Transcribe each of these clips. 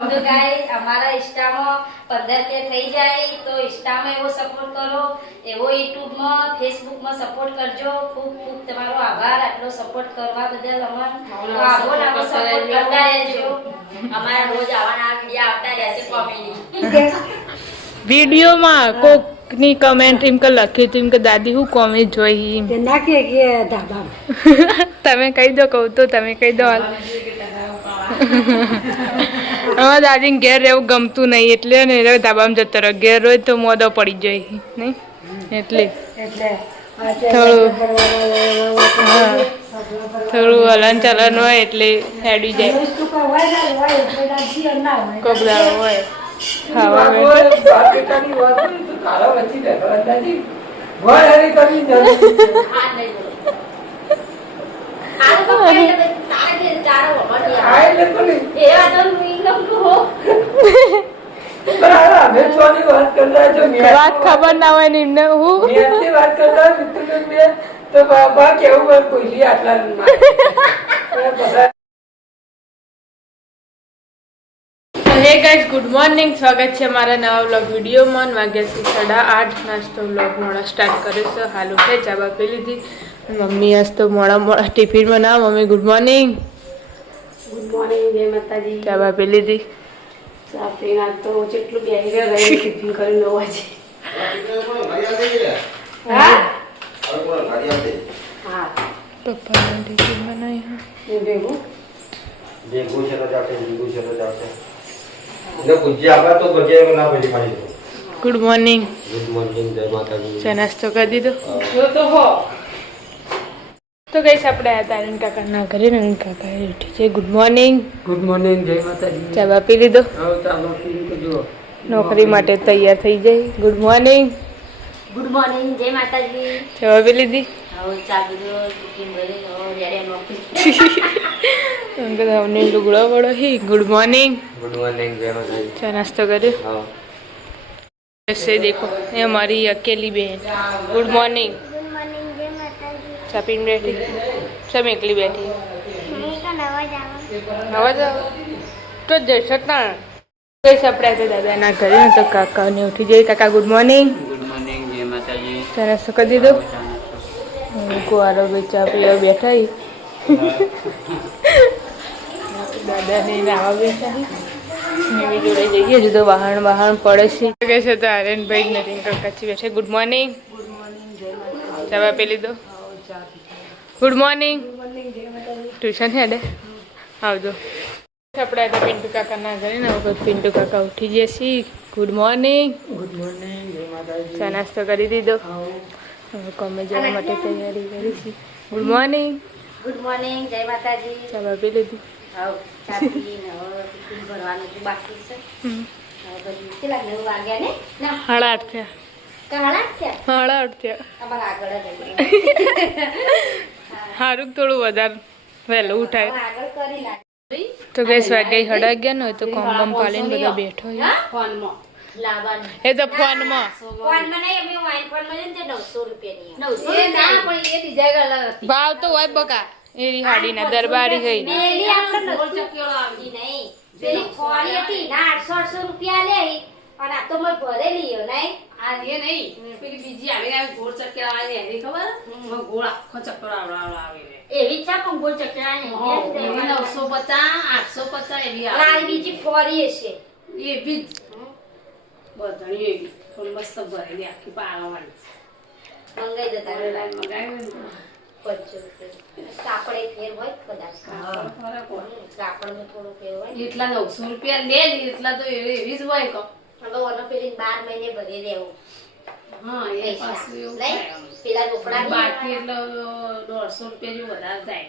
તો ગાઈસ અમારા ઇન્સ્ટામાં 15K થઈ જાય તો ઇન્સ્ટામાં એવો સપોર્ટ કરો, એવો યુટ્યુબમાં ફેસબુકમાં સપોર્ટ કરજો. ખૂબ ખૂબ તમારો આભાર આટલો સપોર્ટ કરવા બદલ. આવો સપોર્ટ કરતા રહેજો. અમારા રોજ આવાના વિડિયો આવતા રહેશે કોમેડી વિડિયોમાં કોકની કમેન્ટ એમ કે લખી તું કે દાદી હું કોમેન્ટ જોઈ નાખે કે દાદા તમે કહી દો કહું તો તમે કહી દો હાલ. અમારા દાદીને ઘેર રહેવું ગમતું નહીં એટલે ને ધાબામાં જતો રહ્યો. ઘેર હોય તો મોદો પડી જાય નહીં એટલે થોડું હલન ચલન હોય એટલે હેડી જાય. કોક દાડો હોય ખાવા વાત ખબર ના હોય ને એમને હું વાત કરતા તો બાબા કેવું કોઈ આટલા હે ગાઈસ ગુડ મોર્નિંગ, સ્વાગત છે મારા નવા વ્લોગ વિડીયોમાં. વાગ્યા છે 8:30. નાસ્તો વ્લોગ મોડા સ્ટાર્ટ કર્યો છે. હાલ ઉઠે ચા બા પી લીધી. મમ્મી આજ તો મોડા ટિફિનમાં ના. Mummy good morning. Good morning, જય માતાજી. ચા બા પી લીધી. ચા પીના તો જેટલું બેહી રહ્યો રહી ટિફિન કરી લો આજે. હા હા પપ્પાને ટિફિન બનાવી. એ ભેગું ભેગું છે તો જાતે ભેગું છે તો જાતે ને પૂજ્ય આપા તો બગે ના પડી પાડી. Good morning. ગુડ મોર્નિંગ, જય માતાજી. ચા નાસ્તો કરી દીધો. જો તો હો તો ગઈશ આપણે આ તારણ કાકાના ઘરે. નવીન કાકા ઉઠી છે. Good morning. ગુડ મોર્નિંગ, જય માતાજી. ચા બા પી લીધો. હવે ચાલો પીને જો નોકરી માટે તૈયાર થઈ જાય. Good morning. ગુડ મોર્નિંગ, જય માતાજી. ચા બા પી લીધી. હવે ચા પીધો, ટિફિન ભરી રેડી ઓફિસ. અમને લુગડો વડો હી. Good morning. ગુડ મોર્નિંગ, જય માતાજી. ચા નાસ્તો કર્યો. હા ऐसे देखो ये हमारी अकेली बहन. Good morning. चा पीन बैठी सब एकली बैठी. नवाज तो जैसा ना कैसे अपने थे दादा ना करे तो काका ने उठी जाए. काका गुड मॉर्निंग. ગુડ મોર્નિંગ, જય માતાજી. ચા નાસ્તો કરી દીધો. કુવારો ચા પીવા બેઠા હી. દાદા ને નાવા બેઠા હી. એવી જોડે જઈએ હજુ તો વાહણ પડે છે. કે છે તો આર્યનભાઈ નરીન કાકાજી બેઠે. Good morning. ચા બા પી લીધો. Good morning. ટ્યુશન હેડે આવજો. આપણે આજે પિન્ટુ કાકાના ઘરે ને વખત પિન્ટુ કાકા ઉઠી ગયા છીએ. Good morning. ગુડ મોર્નિંગ, જય માતાજી. ચા નાસ્તો કરી દીધો. હવે કોમે જવા માટે તૈયારી કરી છે. Good morning. ગુડ મોર્નિંગ, જય માતાજી. ચા બા પી લીધી. આવ ચા પીને હવે ટિફિન ભરવાનું તો બાકી છે. હવે બધી કેટલા 9 વાગ્યા ને ના 8:30 થયા. કહાડા થયા 8:30 થયા. અમારા આગળ જ સારું થોડું વધારે વહેલું ઉઠાય આગળ કરી નાખ. તો ગેસ વાગે 11:30 હોય તો કોમ્બમ પાલીને બધો બેઠો હોય. ફોનમાં લાવવાનું એ તો ફોનમાં ફોનમાં નહીં, અમે વાઇન ફોનમાં જઈને તે 900 રૂપિયાની 900 એ ના પણ એ ડિઝાઇન અલગ હતી. ભાવ તો હોય બકા એરી હાડીના દરબારી ગઈ. પેલી આપણે ચકેળો આવતી નહીં, પેલી ખોરી હતી ના 800 રૂપિયા લે અને આ તો મેં ભરેલી હો નહીં. આ એ નહીં પેલી બીજી આવી આવે ગોળ ચક્કર આવે એની ખબર ગોળ આખો ચક્કર આવે એવી ચા પણ ગોળ ચકડા નહીં. 950 850 એવી આવે. લાલ બીજી ખોરી હશે. એવી જ બધાની એવી પણ મસ્ત ભરેલી આખી પાળવાની મંગાઈ જતા લાઈન મગાવી 25 રૂપિયા. કાપડ એક ફેર હોય કદાચ. કાપડનું થોડું ફેર હોય. એટલા 900 રૂપિયા લે ને એટલા તો એવી જ હોય કહો. હવે ઓનો પેલી 12 મહિને ભરી દેવું. હા એ પાછું એવું નહીં? થાય. પેલા રોકડા નહીં બાકી આપવાના. એટલે 150 રૂપિયા જેવું વધારે થાય.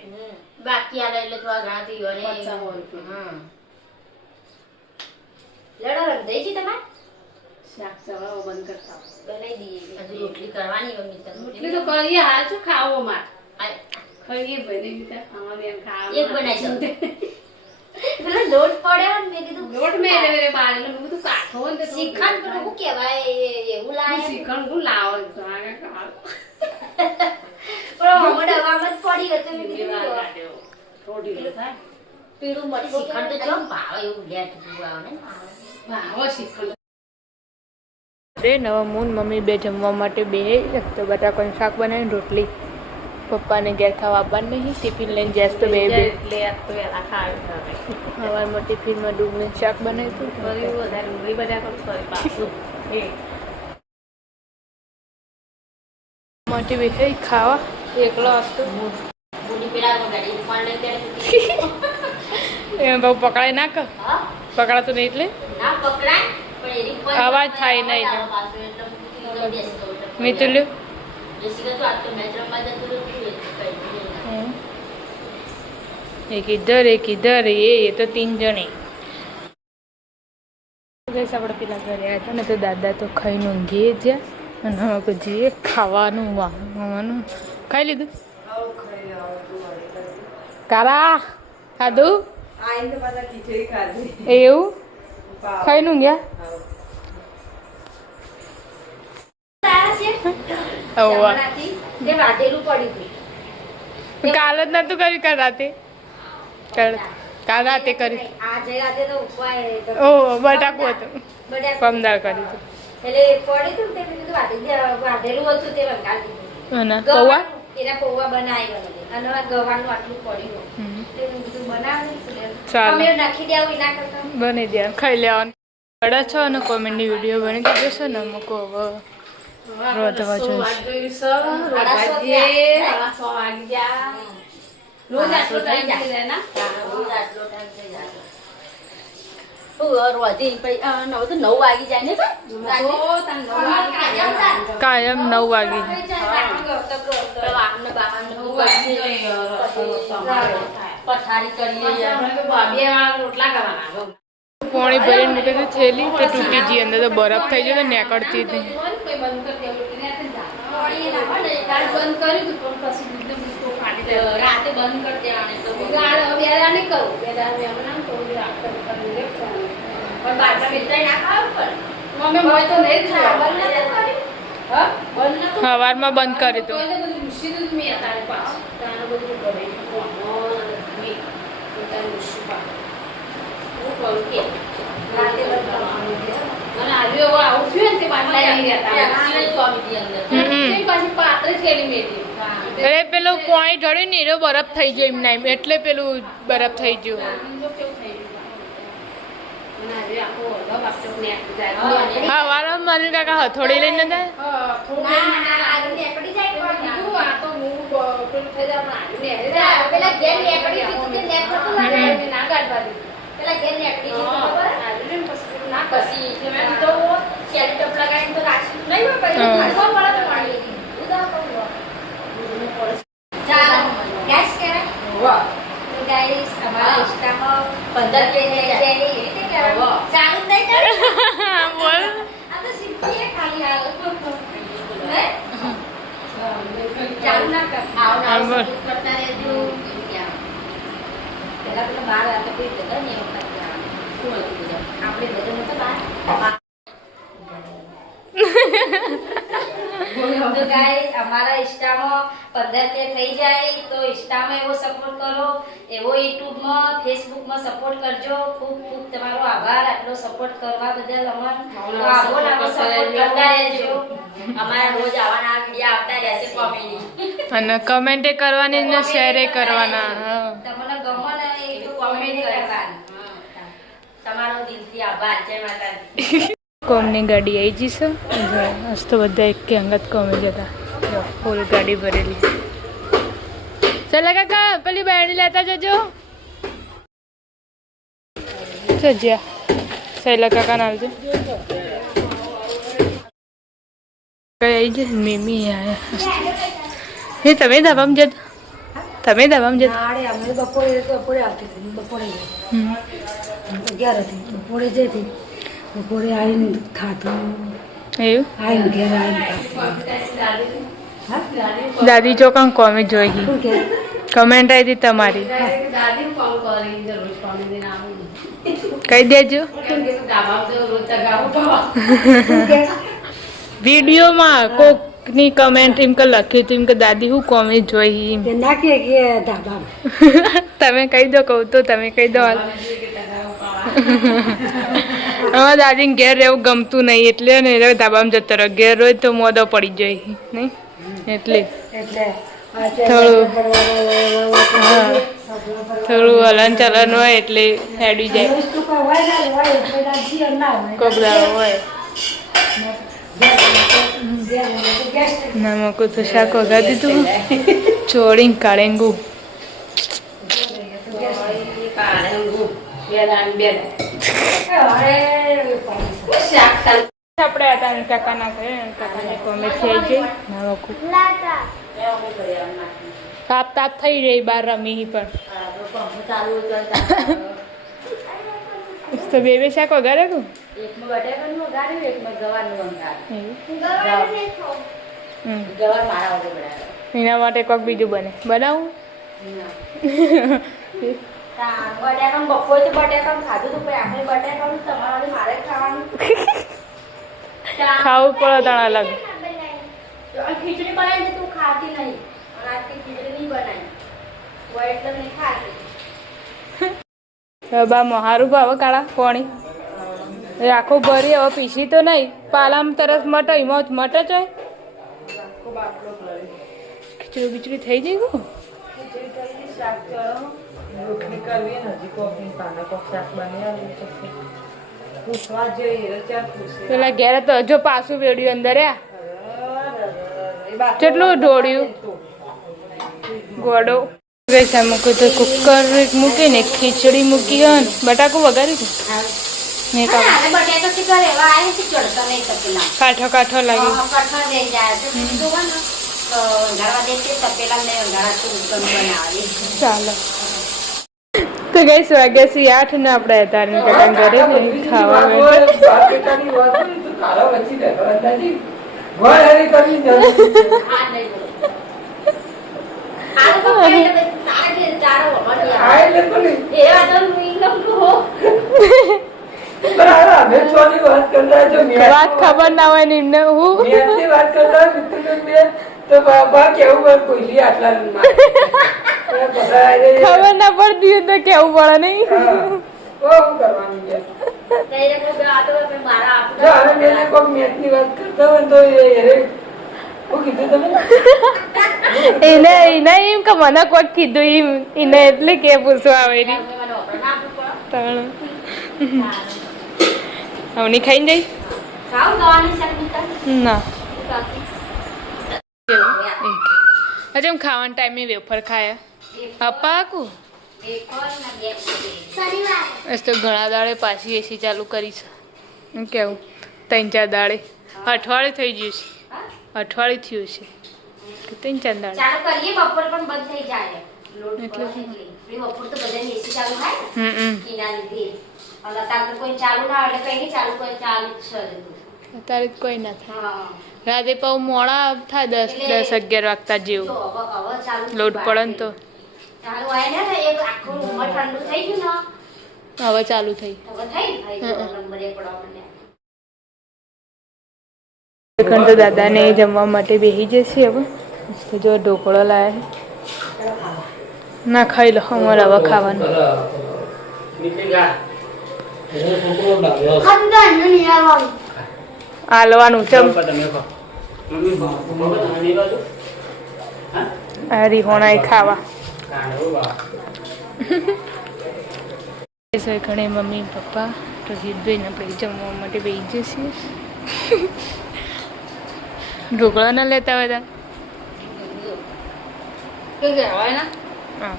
બાકી આલે એટલે થોડા ઘણા થઈ ગયો ને. 50 રૂપિયા. હા. લડો રંધાઈ છે તમારે? શાક ચવાવો બંધ કરતા બનાવી દઈએ. હજુ રોટલી કરવાની હોય ને તમે. રોટલી તો કરીએ હાલ શું ખાવો માર ખાઈએ ભાઈ બીજા અમારે એમ ખાવા એક બનાવી દઉં. પેલો લોટ પડ્યો ને મેં કીધું લોટ મેં એટલે બાર એટલે મેં કીધું કાઠો હોય ને તો શ્રીખંડ પેલું શું કહેવાય એવું લાયા. શ્રીખંડ હું લાવો છો આગળ ખાવ પણ હમણાં હવામાં જ પડી હતું મેં કીધું થોડી થાય પીળું મરી શીખંડ તો ચમ ભાવે એવું લેટ આવે ને ભાવ શીખર રે નવા મૂન મમ્મી બે જમવા માટે બે તો બટાકાનું શાક બનાવીને રોટલી પપ્પાને ઘેર ખાવા આપવાનું નહીં ટિફિન લઈને જઈશ તો બે બે એટલે આ તો એલા ખાય સવારમાં ટિફિનમાં ડુંગળીનું શાક બનાવ્યું હતું ફરી વધારે ડુંગળી બધા તો ફરી પાછું એ માટે બે ખાવા એકલો હસતો બુડી પેલા ગાડી ફોન લઈને ત્યારે એમ બહુ પકડાય ના કર હા પકડાતું નહીં એટલે ના પકડાય પણ એની પર અવાજ થાય નહીં એટલે. મેં તો લ્યો બેસી ગયો આ તો મેચ રમવા જતો રહ્યો એક ઇધર એ તો 3 જણે ગઈસ આપણે પેલા ઘરે આવ્યા હતા ને તો દાદા તો ખાઈને ઊંઘી જ્યાં અને હવે પછી ખાવાનું વાહવાનું ખાઈ લીધું કારા ખાધું એવું ખાઈને ઊંઘ્યા ઓવા તે વાટેલું પડી ગયું કાલ જ નતું કર્યું કાલ રાતે કાલ રાતે કર્યું આ જે રાતે તો ઉપાય ઓ બટાકું હતું પમદાર કર્યું હતું એટલે પડી તું તે બીજું વાટેલું હતું તે વંગાળી દીધું અને પૌવા એના પૌવા બનાવી અને ગવાનું આટલું પડ્યું તે બધું બનાવ્યું ચાલો. અમે નાખી દેવું એના કરતા બની દે ખાઈ લેવાનું બડા છો અને કોમેડી વિડીયો બની ગયો છે ને મૂકો હવે રોધવા જોઈશ રોજ આટલો ટાઈમ થઈ જાય ના રોજ આટલો ટાઈમ થઈ જાય રોધી પછી 9 તો 9 વાગી જાય ને કાયમ 9 વાગી પથારી કરીએ રોટલા કરવાના પાણી ભરીને મૂકી દીધી થેલી તે તૂટી ગઈ અંદર તો બરફ થઈ ગયો તો નીકળતી હતી રાતે બંધ કરી દેવાની તો પણ બાટા મિત્ર ના ખાવ પણ સવારમાં બંધ કર્યું હતું અરે પેલું પાણી ઢળ્યું ને એનો બરફ થઈ ગયો એમ ના એમ એટલે પેલું બરફ થઈ ગયું હા વારા મારી કાકા હથોડી લઈને જાય અમારા ઇન્સ્ટામાં 15 કે એવી રીતે કહેવાનું. ચાલુ જ નહીં કરવાનું. બોલ આ તો શીખીએ ખાલી હાલ. હે? ચાલુ ના કર. હા, બોલ. કરતા રહેજો. પેલા પેલા બાર રાતે કોઈ જતા ને એવું કરતા. શું હતું બધા? આપણે બધા નહોતા બાર. તો ગાઈસ અમારા ઇન્સ્ટામાં 15 કે થઈ જાય તો ઇન્સ્ટામાં એવો સપોર્ટ કરો એવો યુટ્યુબમાં ફેસબુકમાં સપોર્ટ કરજો ખૂબ ખૂબ તમારો આભાર આટલો સપોર્ટ કરવા બદલ અમને આવો નવો સપોર્ટ કરતા રહેજો અમારા રોજ આવાના વિડિયો આવતા રહેશે કોમેડી અને કમેન્ટ કરવાની ને શેર કરવાના હા તમને ગમો ને એ તો કોમેડી કરવાની તમારો દિલથી આભાર જય માતાજી કોમની ગાડી આવી જઈ છે આજ તો બધા એક કે અંગત કોમે જતા ફૂલ ગાડી ભરેલી ચાલે કાકા પેલી બેરણી લેતા જજો સજ્યા સૈલા કાકા ના આવજો કઈ આવી જાય મેમી આયા હે તમે દબામ જત તમે દબામ જત અમે બપોરે આવતી હતી બપોરે 11 હતી બપોરે જતી બપોરે આવીને ખાધું એવું આવીને ઘેર આવીને દાદી ચોકન કોમે જોઈ ગઈ કમેન્ટ આવી હતી તમારી દાદી ફોન કરી જરૂર સ્વામી આવું કહી દેજો ગાવા તો રોજ ગાવું વિડીયોમાં કોક કોકની કમેન્ટ એમ કે લખ્યું હતું એમ કે દાદી હું કોમે જોઈ એમ ના કે ધાબા તમે કહી દો કહું તો તમે કહી દો હાલ અમારા દાદીને ઘેર રહેવું ગમતું નહીં એટલે ને ધાબામાં જતો રહ્યો ઘેર હોય તો મોદો પડી જાય નહીં એટલે થોડું થોડું હલન ચલન હોય એટલે હેડી જાય કોકદાળો હોય નમક તો શાક વગા દીધું ચોળીને કાળેંગું આપણે હતા કાકાના ઘરે કાકાને કોમે થઈ જાય નમક તાપ તાપ થઈ રહી બાર રમી પણ તો બે શાક વગાડે તું એના માટે કોઈક બીજું બને બનાવું ખાવું પડે તણ અલગ ખીચડી બનાવી તું ખાતી નહીં અને આજથી ખીચડી નહીં બનાવી એટલે નહીં ખાતી બા મહારું ભાવે કાળા કોણી એ આખું ભરી હવે પીસી તો નહીં પાલામાં તરસ મટે એમાં મટે જ હોય ખીચડી બીચડી થઈ ગઈ ગયું પેલા ઘેર તો હજુ પાછું વેડ્યું અંદર કેટલું ઢોળ્યું ગોડો મૂક્યું તો કુકર મૂકીને ખીચડી મૂકી હોય બટાકું વગાડ્યું કાઠો કાઠો લાગ્યો ચાલો તો ગઈ વાગ્યા છે 8 ને આપણે તારીને કાકા ઘરે ખાવા વાત ખબર ના હોય ને એમને હું વાત કરતા તો બાબા કેવું કોઈ આટલા ખબર ના પડતી તો કેવું પડે નહીં એને એમ કે મને કોઈ કીધું એમ એને એટલે કે પૂછવા આવે હવની ખાઈને જઈ ના અચ્છા હું ખાવાના ટાઈમે વેફર ખાયા અપાકું બસ તો ઘણા દાડે પાછી એસી ચાલુ કરીશ કેવું 3-4 દાડે અઠવાડિયું થઈ ગયું છે અઠવાડિયું થયું છે 3-4 દાડે ચાલુ કરીએ બપોર પણ બંધ થઈ જાય એટલે બપોર તો બધાની એસી ચાલુ થાય એના લીધે અને તાર કોઈ ચાલુ ના એટલે કઈ નહીં ચાલુ કોઈ ચાલુ છે અત્યારે કોઈ ના થાય રાતે પાઉ મોડા થાય 10-11 વાગતા જેવું લોડ પડે ને તો ચાલુ આય ને એક આખું ઉમર ઠંડુ થઈ ગયું ને હવે ચાલુ થઈ હવે થઈ નંબર 1 પડવા માંડ્યા તો દાદાને જમવા માટે બેસી જશે હવે તો જો ઢોકળો લાયા ના ખાઈ લો અમારે હવે ખાવાનું આલવાનું ચમ આ રીહોણાઈ ખાવા ઘણે મમ્મી પપ્પા તો જીતભાઈને આપણે જમવા માટે બેસી જશે ઢોકળા ના લેતા બધા હા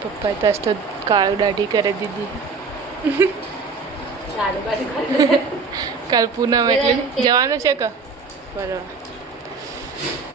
પપ્પાએ તો આજ તો કાળું દાઢી કરી દીધી કાલ પૂનમ એટલે જવાનું છે કે બરાબર